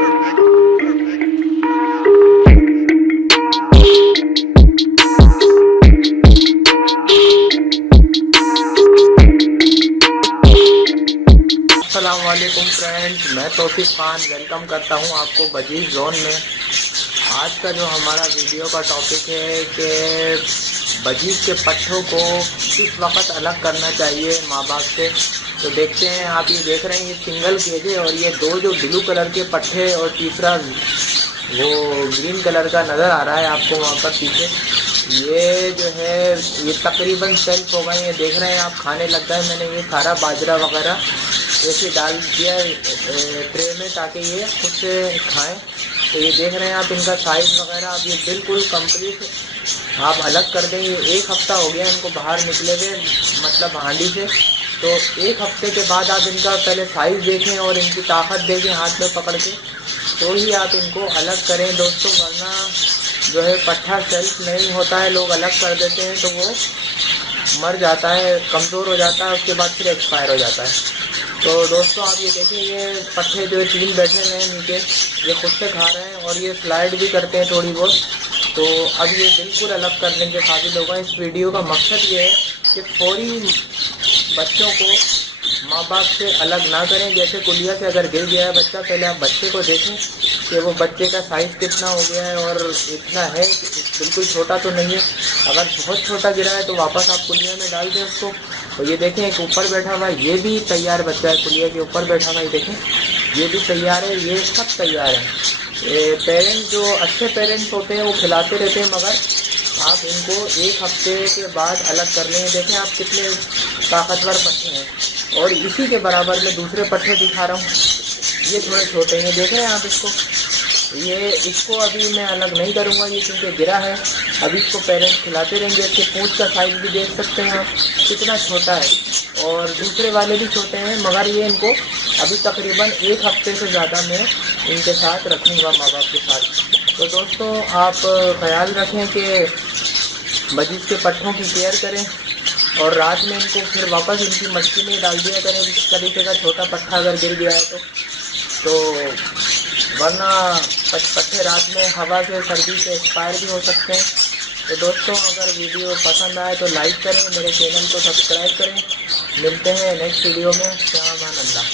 अस्सलामुअलैकुम फ्रेंड्स, मैं तौफीक खान वेलकम करता हूं आपको बजीज जोन में। आज का जो हमारा वीडियो का टॉपिक है कि बजीज के पट्ठों को किस वक्त अलग करना चाहिए माँ बाप से। तो देखते हैं, आप ये देख रहे हैं ये सिंगल केज है और ये दो जो ब्लू कलर के पट्ठे और तीसरा वो ग्रीन कलर का नज़र आ रहा है आपको वहाँ पर पीछे। ये जो है ये तकरीबन सेल्फ हो गए, ये देख रहे हैं आप, खाने लग गए। मैंने ये सारा बाजरा वगैरह ऐसे डाल दिया ट्रे में ताकि ये खुद से खाएं। तो ये देख रहे हैं आप, इनका साइज़ वगैरह आप ये बिल्कुल कंप्लीट आप अलग कर देंगे। एक हफ़्ता हो गया इनको बाहर निकले हुए, मतलब हांडी से। तो एक हफ्ते के बाद आप इनका पहले साइज़ देखें और इनकी ताकत देखें हाथ में पकड़ के, तो ही आप इनको अलग करें दोस्तों। वरना जो है पट्ठा सेल्फ नहीं होता है, लोग अलग कर देते हैं तो वो मर जाता है, कमज़ोर हो जाता है, उसके बाद फिर एक्सपायर हो जाता है। तो दोस्तों आप ये देखिए, ये पट्ठे जो है तीन बैठे हुए हैं नीचे, ये खुद से खा रहे हैं और ये स्लाइड भी करते हैं थोड़ी बहुत। तो अब ये बिल्कुल अलग करने के काबिल होगा। इस वीडियो का मकसद ये है कि फौरी बच्चों को माँ बाप से अलग ना करें। जैसे कुलिया से अगर गिर गया है बच्चा, पहले आप बच्चे को देखें कि वो बच्चे का साइज़ कितना हो गया है और इतना है, बिल्कुल छोटा तो नहीं है। अगर बहुत छोटा गिरा है तो वापस आप कुलिया में डाल दें उसको। तो ये देखें, एक ऊपर बैठा हुआ है, ये भी तैयार बच्चा है, कुलिया के ऊपर बैठा हुआ है, देखें ये भी तैयार है, ये सब तैयार है। पेरेंट्स जो अच्छे पेरेंट्स होते हैं वो खिलाते रहते हैं, मगर आप इनको एक हफ्ते के बाद अलग कर लेंगे। देखें आप कितने ताकतवर पट्टे हैं। और इसी के बराबर में दूसरे पट्टे दिखा रहा हूँ, ये थोड़े छोटे हैं, देख रहे हैं आप इसको। इसको अभी मैं अलग नहीं करूँगा ये क्योंकि गिरा है। अभी इसको पेरेंट्स खिलाते रहेंगे। इसके पूंछ का साइज़ भी देख सकते हैं आप कितना छोटा है, और दूसरे वाले भी छोटे हैं, मगर ये इनको अभी तकरीबन एक हफ्ते से ज़्यादा मैं इनके साथ रखूँगा माँ बाप के साथ। तो दोस्तों आप ख्याल रखें कि बजीज के पट्ठों की केयर करें और रात में इनको फिर वापस इनकी मटकी में डाल दिया करें इस तरीके का छोटा पट्ठा अगर गिर गया है तो वरना पट्ठे रात में हवा से सर्दी से एक्सपायर भी हो सकते हैं। तो दोस्तों अगर वीडियो पसंद आए तो लाइक करें, मेरे चैनल को सब्सक्राइब करें। मिलते हैं नेक्स्ट वीडियो में। फ़ी अमान अल्लाह।